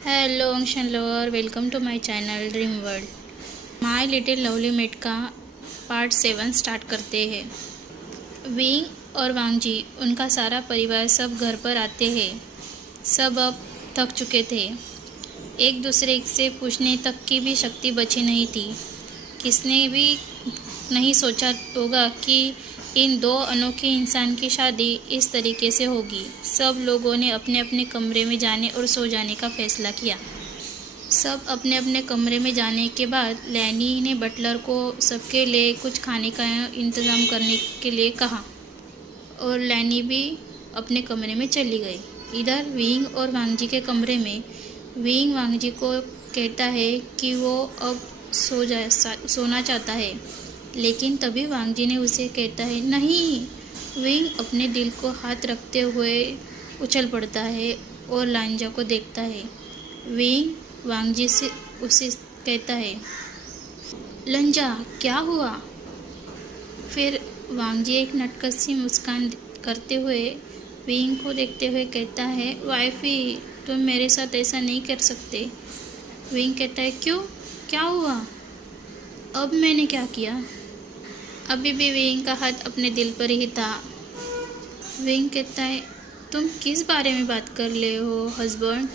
Hello अंशन lover, welcome to my channel dream world. My little lovely mate का part 7 start करते हैं। Wing और वांगजी, उनका सारा परिवार सब घर पर आते हैं। सब अब थक चुके थे। एक दूसरे से पूछने तक की भी शक्ति बची नहीं थी। किसने भी नहीं सोचा होगा कि इन दो अनोखे इंसान की शादी इस तरीके से होगी। सब लोगों ने अपने अपने कमरे में जाने और सो जाने का फैसला किया। सब अपने अपने कमरे में जाने के बाद लैनी ने बटलर को सबके लिए कुछ खाने का इंतज़ाम करने के लिए कहा और लैनी भी अपने कमरे में चली गई। इधर विंग और वांगजी के कमरे में विंग वांगजी को कहता है कि वो अब सोना चाहता है, लेकिन तभी वांगजी ने उसे कहता है नहीं। विंग अपने दिल को हाथ रखते हुए उछल पड़ता है और लांजा को देखता है। विंग वांगजी से उसे कहता है, लंजा क्या हुआ? फिर वांगजी एक नटखटी मुस्कान करते हुए विंग को देखते हुए कहता है, वाइफी तुम मेरे साथ ऐसा नहीं कर सकते। विंग कहता है, क्यों, क्या हुआ? अब मैंने क्या किया? अभी भी विंग का हाथ अपने दिल पर ही था। विंग कहता है, तुम किस बारे में बात कर रहे हो हस्बैंड?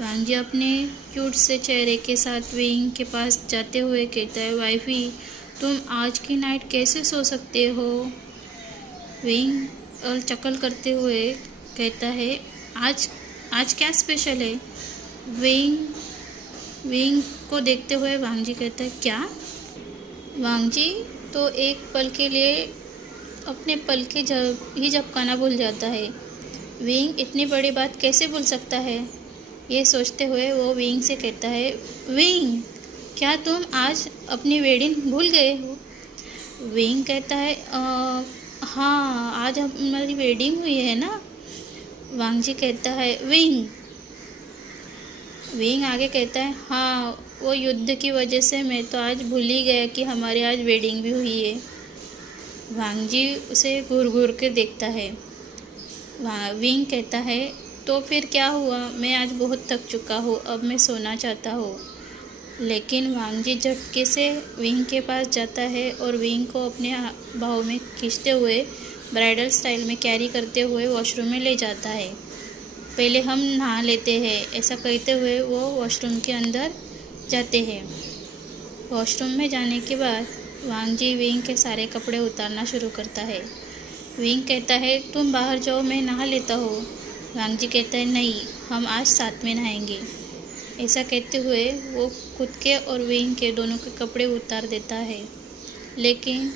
वांगजी अपने क्यूट से चेहरे के साथ विंग के पास जाते हुए कहता है, वाइफी तुम आज की नाइट कैसे सो सकते हो? विंग और चकल करते हुए कहता है, आज आज क्या स्पेशल है? विंग को देखते हुए वांगजी कहता है, क्या? वांगजी तो एक पल के लिए अपने पल के ही झपकाना भूल जाता है। विंग इतनी बड़ी बात कैसे भूल सकता है? ये सोचते हुए वो विंग से कहता है, विंग क्या तुम आज अपनी वेडिंग भूल गए हो? विंग कहता है, हाँ आज हमारी वेडिंग हुई है ना। वांगजी कहता है, विंग आगे कहता है, हाँ वो युद्ध की वजह से मैं तो आज भूल ही गया कि हमारी आज वेडिंग भी हुई है। वांगजी उसे घूर घूर के देखता है। विंग कहता है, तो फिर क्या हुआ? मैं आज बहुत थक चुका हूँ, अब मैं सोना चाहता हूँ। लेकिन वांगजी झटके से विंग के पास जाता है और विंग को अपने बाहों में खींचते हुए ब्राइडल स्टाइल में कैरी करते हुए वॉशरूम में ले जाता है। पहले हम नहा लेते हैं, ऐसा कहते हुए वो वॉशरूम के अंदर जाते हैं। वॉशरूम में जाने के बाद वांगजी विंग के सारे कपड़े उतारना शुरू करता है। विंग कहता है, तुम बाहर जाओ, मैं नहा लेता हूँ। वांगजी कहता है, नहीं, हम आज साथ में नहाएंगे। ऐसा कहते हुए वो खुद के और विंग के दोनों के कपड़े उतार देता है, लेकिन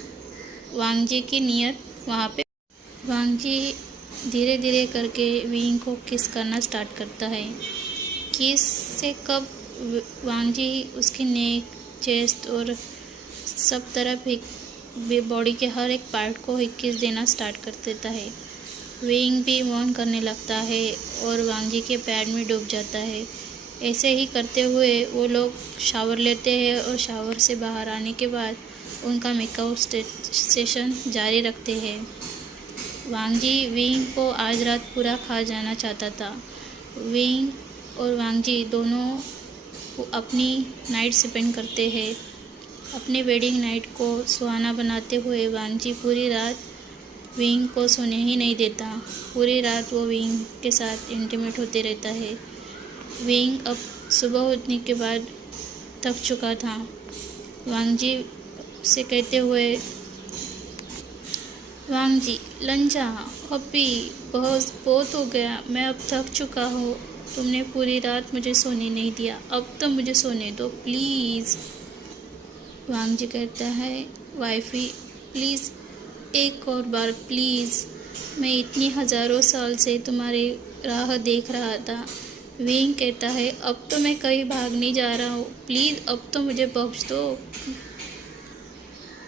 वांगजी की नीयत वहाँ पे। वांगजी धीरे धीरे करके विंग को किस करना स्टार्ट करता है। किस से कब वांगजी उसकी नेक, चेस्ट और सब तरफ बॉडी के हर एक पार्ट को किस देना स्टार्ट कर देता है। विंग भी मौन करने लगता है और वांगजी के पैर में डूब जाता है। ऐसे ही करते हुए वो लोग शावर लेते हैं और शावर से बाहर आने के बाद उनका मेकअप सेशन जारी रखते हैं। वांगजी विंग को आज रात पूरा खा जाना चाहता था। विंग और वांगजी दोनों अपनी नाइट स्पेंड करते हैं। अपने वेडिंग नाइट को सुहाना बनाते हुए वांगजी पूरी रात विंग को सोने ही नहीं देता। पूरी रात वो विंग के साथ इंटीमेट होते रहता है। विंग अब सुबह उठने के बाद थक चुका था। वांगजी से कहते हुए, वांगजी लंजा अभी बहुत हो गया, मैं अब थक चुका हूँ। तुमने पूरी रात मुझे सोने नहीं दिया, अब तो मुझे सोने दो प्लीज़। वांगजी कहता है, वाइफी प्लीज़ एक और बार प्लीज़, मैं इतनी हज़ारों साल से तुम्हारी राह देख रहा था। विंग कहता है, अब तो मैं कहीं भाग नहीं जा रहा हूँ, प्लीज़ अब तो मुझे बख्श दो।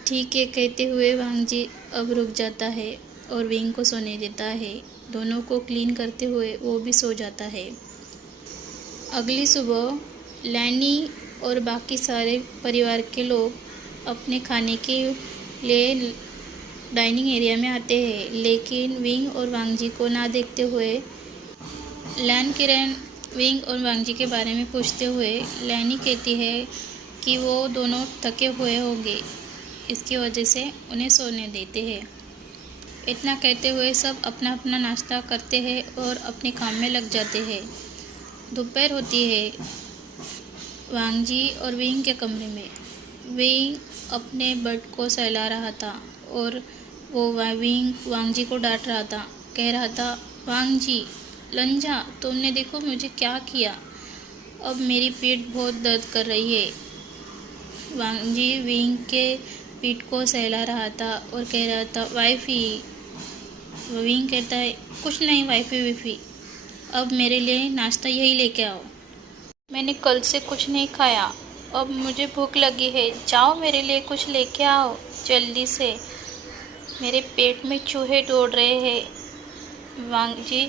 ठीक है कहते हुए वांगजी अब रुक जाता है और विंग को सोने देता है। दोनों को क्लीन करते हुए वो भी सो जाता है। अगली सुबह लैनी और बाकी सारे परिवार के लोग अपने खाने के लिए डाइनिंग एरिया में आते हैं, लेकिन विंग और वांगजी को ना देखते हुए लैन किरण विंग और वांगजी के बारे में पूछते हुए लैनी कहती है कि वो दोनों थके हुए होंगे, इसकी वजह से उन्हें सोने देते हैं। इतना कहते हुए सब अपना अपना नाश्ता करते हैं और अपने काम में लग जाते हैं। दोपहर होती है। वांगजी और विंग के कमरे में। विंग अपने बर्ड को सहला रहा था और वो विंग वांगजी को डांट रहा था। कह रहा था, वांगजी लंजा, तुमने देखो मुझे क्या किया, अब मेरी पीठ बहुत दर्द कर रही है। वांगजी विंग के पीठ को सहला रहा था और कह रहा था, वाइफी। विंग कहता है, कुछ नहीं वाइफी वाइफी, अब मेरे लिए नाश्ता यही लेके आओ। मैंने कल से कुछ नहीं खाया, अब मुझे भूख लगी है, जाओ मेरे लिए कुछ लेके आओ जल्दी से, मेरे पेट में चूहे दौड़ रहे हैं। वांगजी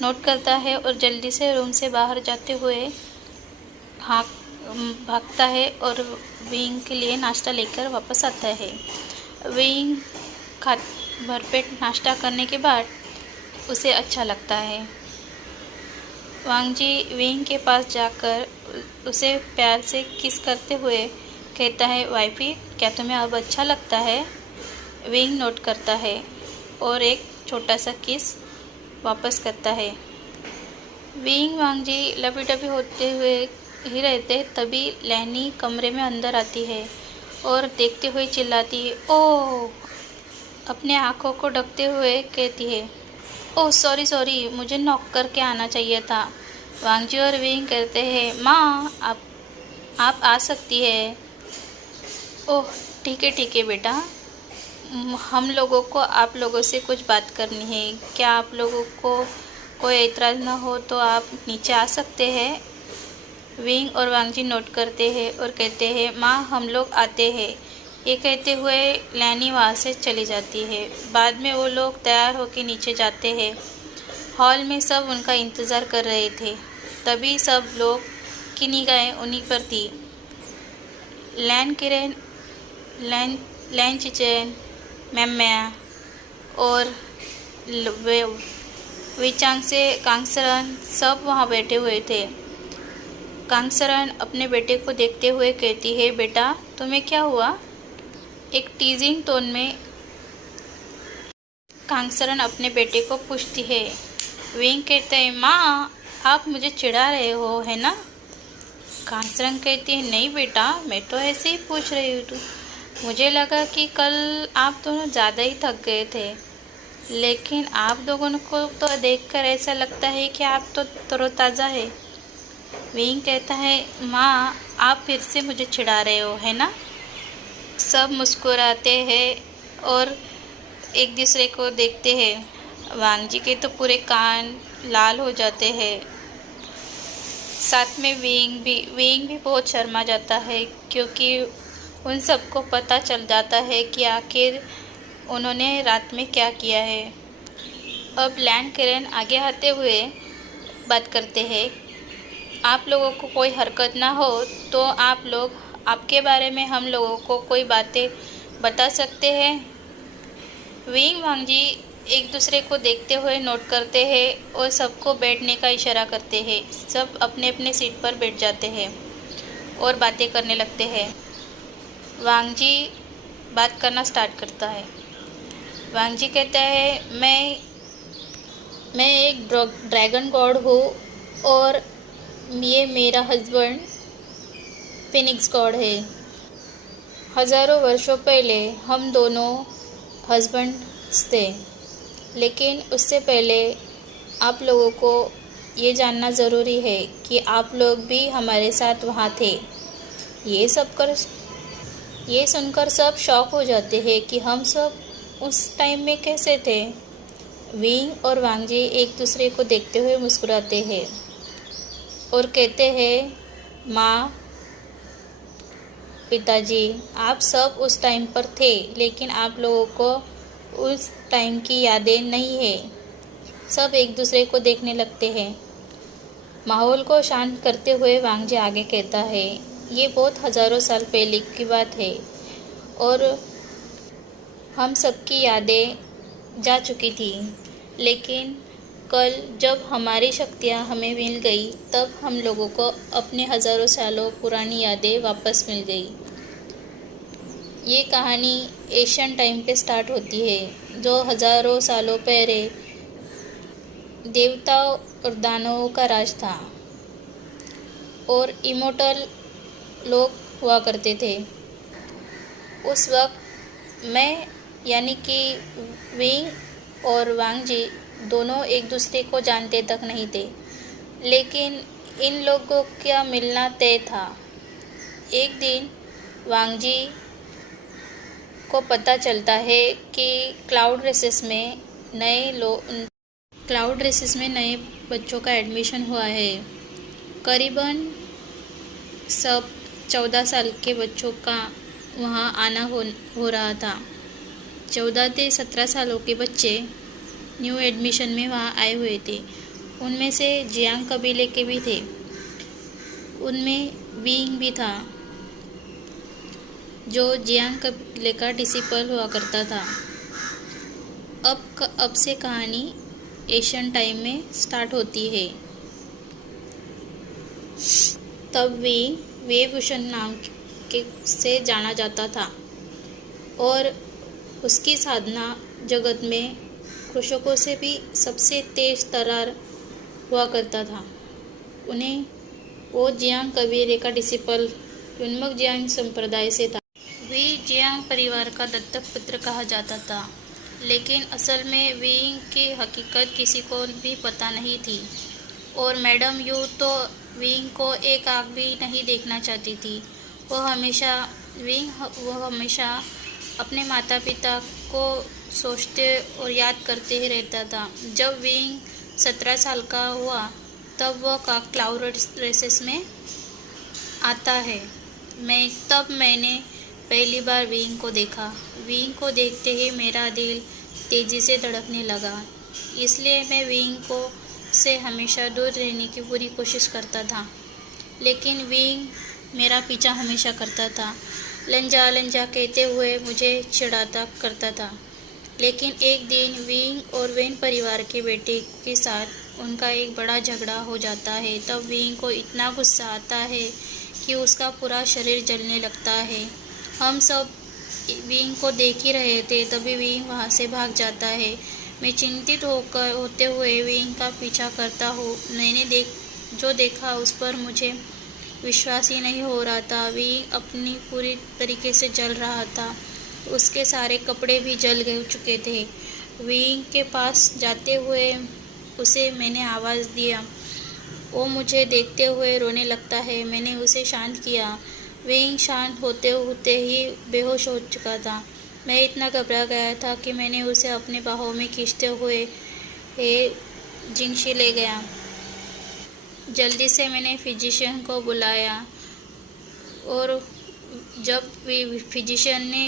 नोट करता है और जल्दी से रूम से बाहर जाते हुए भागता है और विंग के लिए नाश्ता लेकर वापस आता है। विंग भरपेट नाश्ता करने के बाद उसे अच्छा लगता है। वांगजी विंग के पास जाकर उसे प्यार से किस करते हुए कहता है, वाइफी क्या तुम्हें अब अच्छा लगता है? विंग नोट करता है और एक छोटा सा किस वापस करता है। विंग वांगजी लबी-डबी होते हुए ही रहते, तभी लैनी कमरे में अंदर आती है और देखते हुए चिल्लाती है, ओह! अपने आँखों को ढकते हुए कहती है, ओह सॉरी, मुझे नॉक करके आना चाहिए था। वांगजी और विंग कहते हैं, माँ आप आ सकती है। ओह ठीक है बेटा, हम लोगों को आप लोगों से कुछ बात करनी है, क्या आप लोगों को कोई एतराज़ ना हो तो आप नीचे आ सकते हैं। विंग और वांगजी नोट करते हैं और कहते हैं, माँ हम लोग आते हैं। ये कहते हुए लैनी वहाँ से चली जाती है। बाद में वो लोग तैयार होकर नीचे जाते हैं। हॉल में सब उनका इंतज़ार कर रहे थे, तभी सब लोग की निगाहें उन्हीं पर थी। लैन चिचेन, मैम्या और विचांग से कांगसरन सब वहाँ बैठे हुए थे। कांगसरन अपने बेटे को देखते हुए कहती है, बेटा तुम्हें क्या हुआ? एक टीजिंग टोन में कांगसरन अपने बेटे को पूछती है। विंग कहते हैं, माँ आप मुझे चिढ़ा रहे हो है ना? कांगसरन कहती है, नहीं बेटा मैं तो ऐसे ही पूछ रही हूँ, मुझे लगा कि कल आप दोनों ज़्यादा ही थक गए थे, लेकिन आप दोनों को तो देखकर ऐसा लगता है कि आप तो तरोताज़ा है। विंग कहता है, माँ आप फिर से मुझे चिढ़ा रहे हो है ना? सब मुस्कुराते हैं और एक दूसरे को देखते हैं। वांगजी के तो पूरे कान लाल हो जाते हैं। साथ में विंग भी बहुत शर्मा जाता है, क्योंकि उन सबको पता चल जाता है कि आखिर उन्होंने रात में क्या किया है। अब लैंड किरण आगे आते हुए बात करते हैं, आप लोगों को कोई हरकत ना हो तो आप लोग आपके बारे में हम लोगों को कोई बातें बता सकते हैं। विंग वांगजी एक दूसरे को देखते हुए नोट करते हैं और सबको बैठने का इशारा करते हैं। सब अपने अपने सीट पर बैठ जाते हैं और बातें करने लगते हैं। वांगजी बात करना स्टार्ट करता है। वांगजी कहता है, मैं एक ड्रैगन गॉड हूँ और ये मेरा हस्बैंड फिनिक्स गॉड है। हज़ारों वर्षों पहले हम दोनों हस्बैंड्स थे, लेकिन उससे पहले आप लोगों को ये जानना ज़रूरी है कि आप लोग भी हमारे साथ वहाँ थे। ये सुनकर सब शॉक हो जाते हैं कि हम सब उस टाइम में कैसे थे। विंग और वांगजी एक दूसरे को देखते हुए मुस्कुराते हैं और कहते हैं, माँ पिताजी आप सब उस टाइम पर थे, लेकिन आप लोगों को उस टाइम की यादें नहीं है। सब एक दूसरे को देखने लगते हैं। माहौल को शांत करते हुए वांगजी आगे कहता है, ये बहुत हज़ारों साल पहले की बात है और हम सबकी यादें जा चुकी थी, लेकिन कल जब हमारी शक्तियाँ हमें मिल गई तब हम लोगों को अपने हज़ारों सालों पुरानी यादें वापस मिल गई। ये कहानी एशियन टाइम पे स्टार्ट होती है, जो हज़ारों सालों पहले देवताओं और दानवों का राज था और इमोर्टल लोग हुआ करते थे। उस वक्त मैं यानी कि विंग और वांगजी दोनों एक दूसरे को जानते तक नहीं थे, लेकिन इन लोगों का मिलना तय था। एक दिन वांगजी को पता चलता है कि क्लाउड रेसेस में नए बच्चों का एडमिशन हुआ है। करीबन सब 14 साल के बच्चों का वहाँ आना हो रहा था। 14 से 17 सालों के बच्चे न्यू एडमिशन में वहाँ आए हुए थे। उनमें से जियांग कबीले के भी थे, उनमें विंग भी था जो जियांग कबीले का डिसिपल हुआ करता था। अब से कहानी एशियन टाइम में स्टार्ट होती है। तब वेवभूषण नाम के से जाना जाता था और उसकी साधना जगत में कृषकों से भी सबसे तेज तर्रार हुआ करता था। उन्हें वो जियांग कबीले का डिसिपल युनमक जियांग संप्रदाय से था। वे जियांग परिवार का दत्तक पुत्र कहा जाता था, लेकिन असल में विंग की हकीकत किसी को भी पता नहीं थी और मैडम यू तो विंग को एक आँख भी नहीं देखना चाहती थी। वो हमेशा अपने माता पिता को सोचते और याद करते ही रहता था। जब विंग 17 साल का हुआ तब वह क्लाउड रेसेस में आता है। मैंने पहली बार विंग को देखा। विंग को देखते ही मेरा दिल तेज़ी से धड़कने लगा, इसलिए मैं विंग को से हमेशा दूर रहने की पूरी कोशिश करता था। लेकिन विंग मेरा पीछा हमेशा करता था, लंजा लंजा कहते हुए मुझे चिढ़ाता करता था। लेकिन एक दिन विंग और वेन परिवार के बेटे के साथ उनका एक बड़ा झगड़ा हो जाता है। तब विंग को इतना गुस्सा आता है कि उसका पूरा शरीर जलने लगता है। हम सब विंग को देख ही रहे थे, तभी विंग वहाँ से भाग जाता है। मैं चिंतित होते हुए विंग का पीछा करता हूँ। मैंने जो देखा उस पर मुझे विश्वास ही नहीं हो रहा था। विंग अपनी पूरी तरीके से जल रहा था, उसके सारे कपड़े भी जल चुके थे। विंग के पास जाते हुए उसे मैंने आवाज़ दिया। वो मुझे देखते हुए रोने लगता है। मैंने उसे शांत किया। विंग शांत होते होते ही बेहोश हो चुका था। मैं इतना घबरा गया था कि मैंने उसे अपने बाहों में खींचते हुए जिंगशी ले गया। जल्दी से मैंने फिजिशियन को बुलाया और जब फिजिशियन ने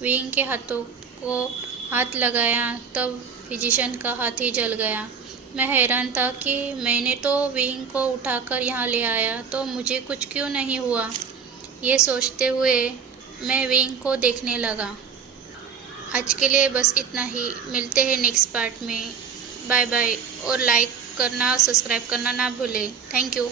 विंग के हाथों को हाथ लगाया तब फिजिशियन का हाथ ही जल गया। मैं हैरान था कि मैंने तो विंग को उठाकर यहाँ ले आया, तो मुझे कुछ क्यों नहीं हुआ। ये सोचते हुए मैं विंग को देखने लगा। आज के लिए बस इतना ही। मिलते हैं नेक्स्ट पार्ट में। बाय बाय और लाइक करना, सब्सक्राइब करना ना भूलें। Thank you.